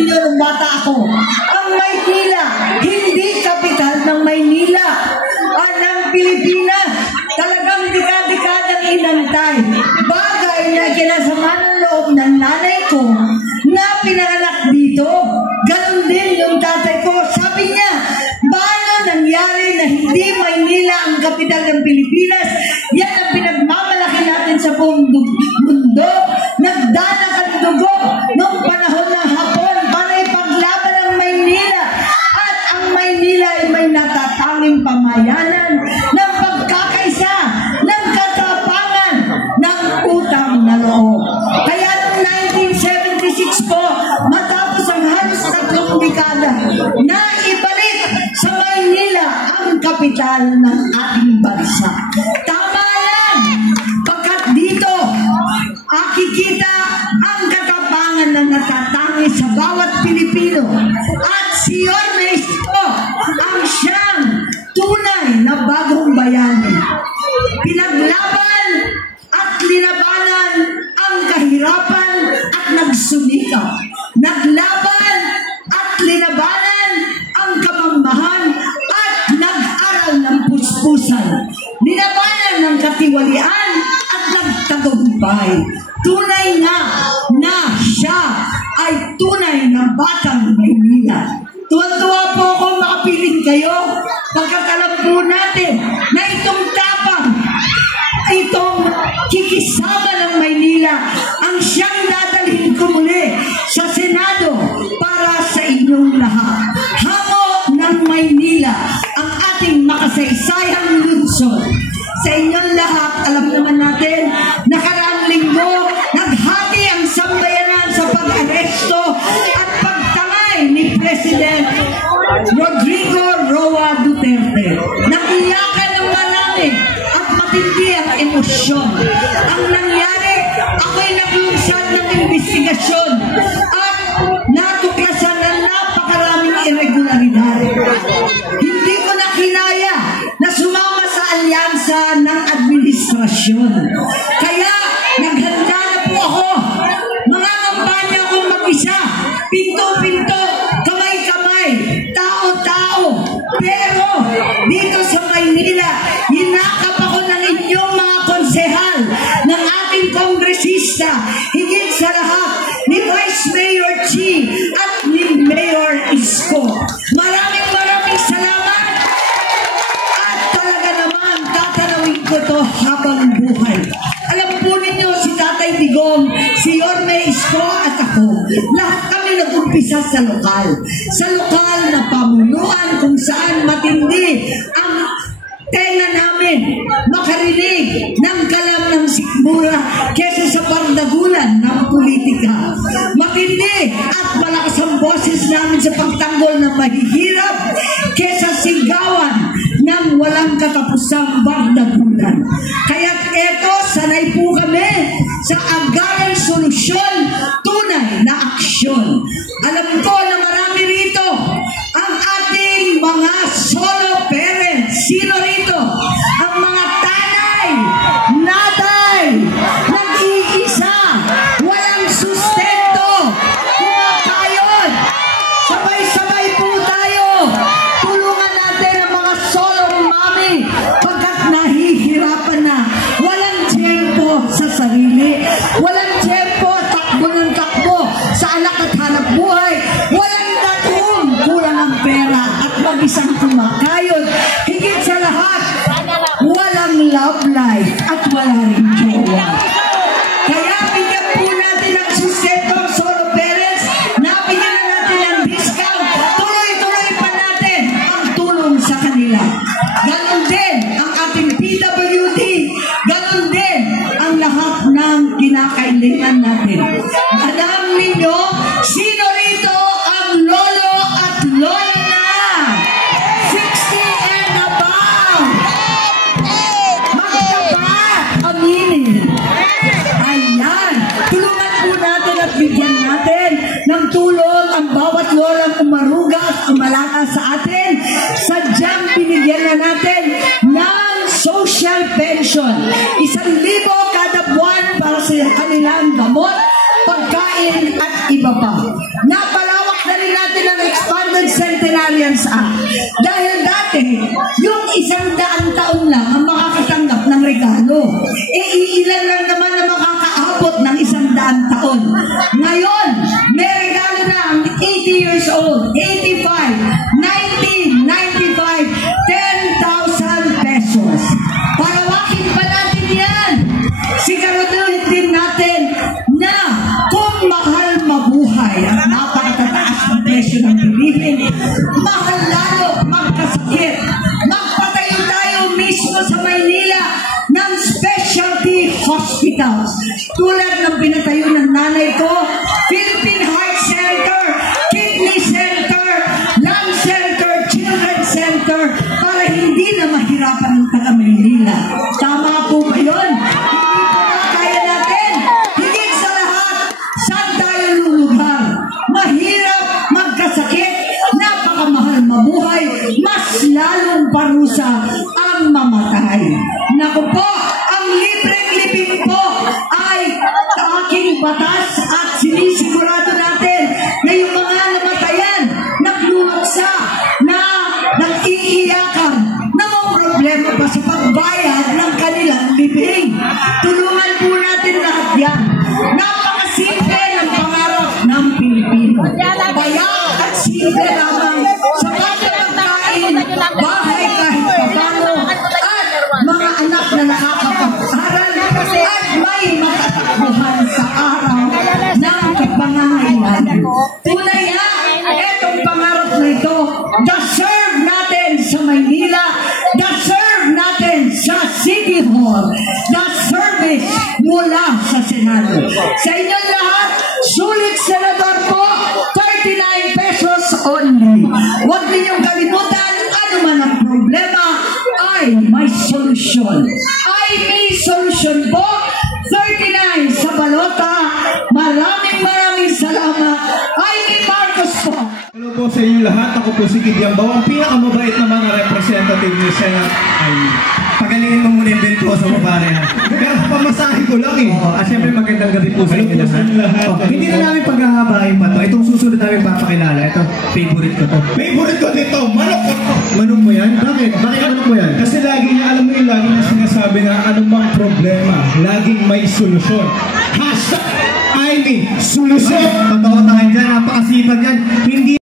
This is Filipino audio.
ninyo nung bata ako. Ang Maynila, hindi kapital ng Maynila. Ng Pilipinas, talagang dekadang inantay. Bagay na kinasama ng loob ng nanay ko na pinanganak dito. Ganon din yung tatay ko. Sabi niya, paano nangyari na hindi Maynila ang kapital ng Pilipinas? Yan ang pinagmamalaki natin sa buong mundo. Nagdala ang dugo noong panahon ng Hapon para ipaglaban ang Maynila. At ang Maynila ay may natatanging pamayanan ng pagkakaisa, ng katapangan, ng utang na loob. Kaya noong 1976 po, matapos ang halos 3 dekada, na ibalik sa Maynila ang kapital ng ating bansa. Tama yan! Pagkat dito, akikita ang katapangan na natatangi sa bawat Pilipino. At si Yorme Isko ang siyang tunay na bagong bayani. Pinaglaban at linabanan ang kahirapan at nagsumikap. Naglaban at linabanan ang kamangmahan at nag-aral ng puspusan. Linabanan ng katiwalian at nagtagumpay. Tunay nga na siya ay tunay na batang Maynila. Tuwan-tuwa po akong makapiling kayo pagkat alam po natin na itong tapang, itong kikisama ng Maynila ang siyang dadalhin ko muli sa Senado para sa inyong lahat. Hango ng Maynila ang ating makasaysayang lungsod. Sa inyong lahat, alam naman natin, nakaraang linggo, naghati ang sambayanan sa pag-aresto at pagtangay ni President Rodrigo Roa Duterte. Nakiyakan ng marami at matindi ang emosyon. Ang nangyari, ako'y naglunsad ng investigasyon at natuklasan ng napakaraming irregularidad. Hindi ko na kinaya na sumama sa alyansa ng administrasyon. Kaya naghanda na po ako. Mga kampanya akong mag-isa, pinto-pinto, kamay-kamay, tao-tao. Pero dito sa Maynila, hinakap ako ng inyong mga konsehal, ng ating kongresista, higit sa lahat ni Vice Mayor Chi at ni Mayor Isko. Maraming salamat at talaga naman tatanawin ko to habang buhay. Alam po ninyo si Tatay Digong, si Yorme Isko at ako, lahat kami nag-umpisa sa lokal. Sa lokal na pamunuan kung saan matindi ang tenga namin makarinig ng kalam ng sikmura kesa sa pardagulan ng politika. Matindi at malakas ang boses namin sa pagtanggol ng mahihirap kesa sigawan ng walang katapusang bardagulan. Kaya eto, sanay po kami sa agarang solusyon, tunay na aksyon. Alam ko na marami rito ang ating mga solo parents. Sino rito? Ang mga tanay, natay, nag-iisa, walang sustento, kumakayod. Sabay-sabay po tayo. Tulungan natin ang mga solo mami pagkat nahihirapan na. Walang tiyempo sa sarili. Walang tiyempo, takbo ng takbo sa anak at hanap buhay. Walang datum, kulang ang pera at mag-isang kumakayod. Higit sa lahat, walang love life at wala rin jowa. Kaya bigyan po natin ang sustento ang solo parents, nabigyan na natin ang discount, tuloy-tuloy pa natin ang tulong sa kanila. Ganon din ang ating PWD, ganon din ang lahat ng kinakailangan natin. Alam ninyo, sino rito ang lolo at lola na? 60 and above. Magtapat, aminin. Ayan. Tulungan po natin at bigyan natin ng tulong ang bawat lolang umaruga at umalaka sa atin. Sadyang binigyan na natin ng social pension. 1,000 kada buwan para sa kanilang gamot, pagkain at iba pa. Napalawak Parliamentarians Act. Dahil dati, yung 100 taon lang ang makakatanggap ng regalo. Iilan lang naman na makakaabot ng 100 taon. Ngayon, may regalo na ang 80 years old, 85, 90, 95, 10,000 pesos. Parawakin pa natin yan. Siguraduhin din natin na kung mahal mabuhay at napakatataas ng presyo ng bilihin, mahal lalo magkasakit. Magpatayo tayo mismo sa Maynila ng specialty hospitals. Tulad ng pinatayo ng nanay ko, Philippine Heart Center, Kidney Center, Lung Center, Children's Center, para hindi na mahirapan ng taga Maynila. Tama po ba yun? Kaya natin, higit sa lahat, saan tayo lulugar? Mahirap magkasakit, napakamahal mabuhay, mas lalong parusa ang mamatay. Naku po, ang libreng-libing po ay aking batas at sinisigurado natin na yung mga namatayan, nagluluksa, na nag-iiyakan, problema pa sa pagbayad ng kanilang libing. Tulungan po natin lahat yan. Napakasimple ng pangarap ng Pilipino. Bayad at simple lamang sa pagkain, bahay kahit papano, at mga anak na nakakapag-aral at may matatakbuhan sa araw ng kapangangailangan. Tunay nga, etong pangarap na ito, deserve natin sa Maynila, deserve natin sa City Hall, the service mula sa Senado. Sa inyong lahat, sulit senador po, 39 pesos only. Huwag ninyong kalimutan, ano man ang problema, ay may solusyon. Ay may solusyon po, 39 sa balota. Maraming salamat. Ay ni Marcos po. Hello po sa inyo lahat. Ako po si Gideon Bao, ang pinakamabait na mga representative ni Senate. Ay, pagalingin mo muna yung bill po sa mabare na. Pero pamasahin ko lang eh. Siyempre magandang gabi po sa inyo lahat. Hindi na namin paghahabain pa to. Itong susunod namin papakilala. Ito, favorite ko to. Favorite ko dito, manok ko to. Manok mo yan? Bakit? Bakit manok mo yan? Kasi lagi niya, alam mo yung lagi niya sinasabi na anumang problema, laging may solusyon. Hashtag! I mean, solusyon! Totoo tayo dyan, napakasipag yan. Hindi